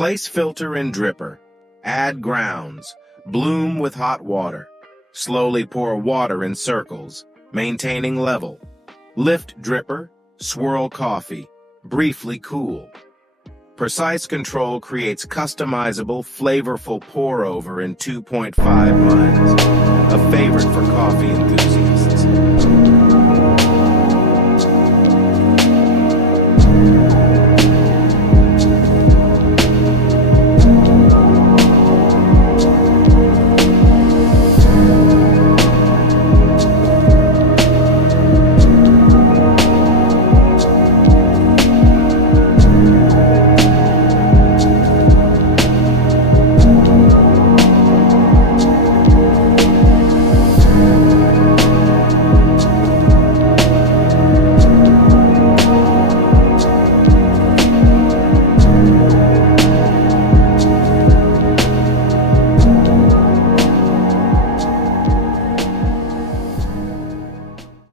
Place filter in dripper. Add grounds. Bloom with hot water. Slowly pour water in circles, maintaining level. Lift dripper. Swirl coffee. Briefly cool. Precise control creates customizable, flavorful pour-over in 2.5 lines. A favorite for coffee enthusiasts.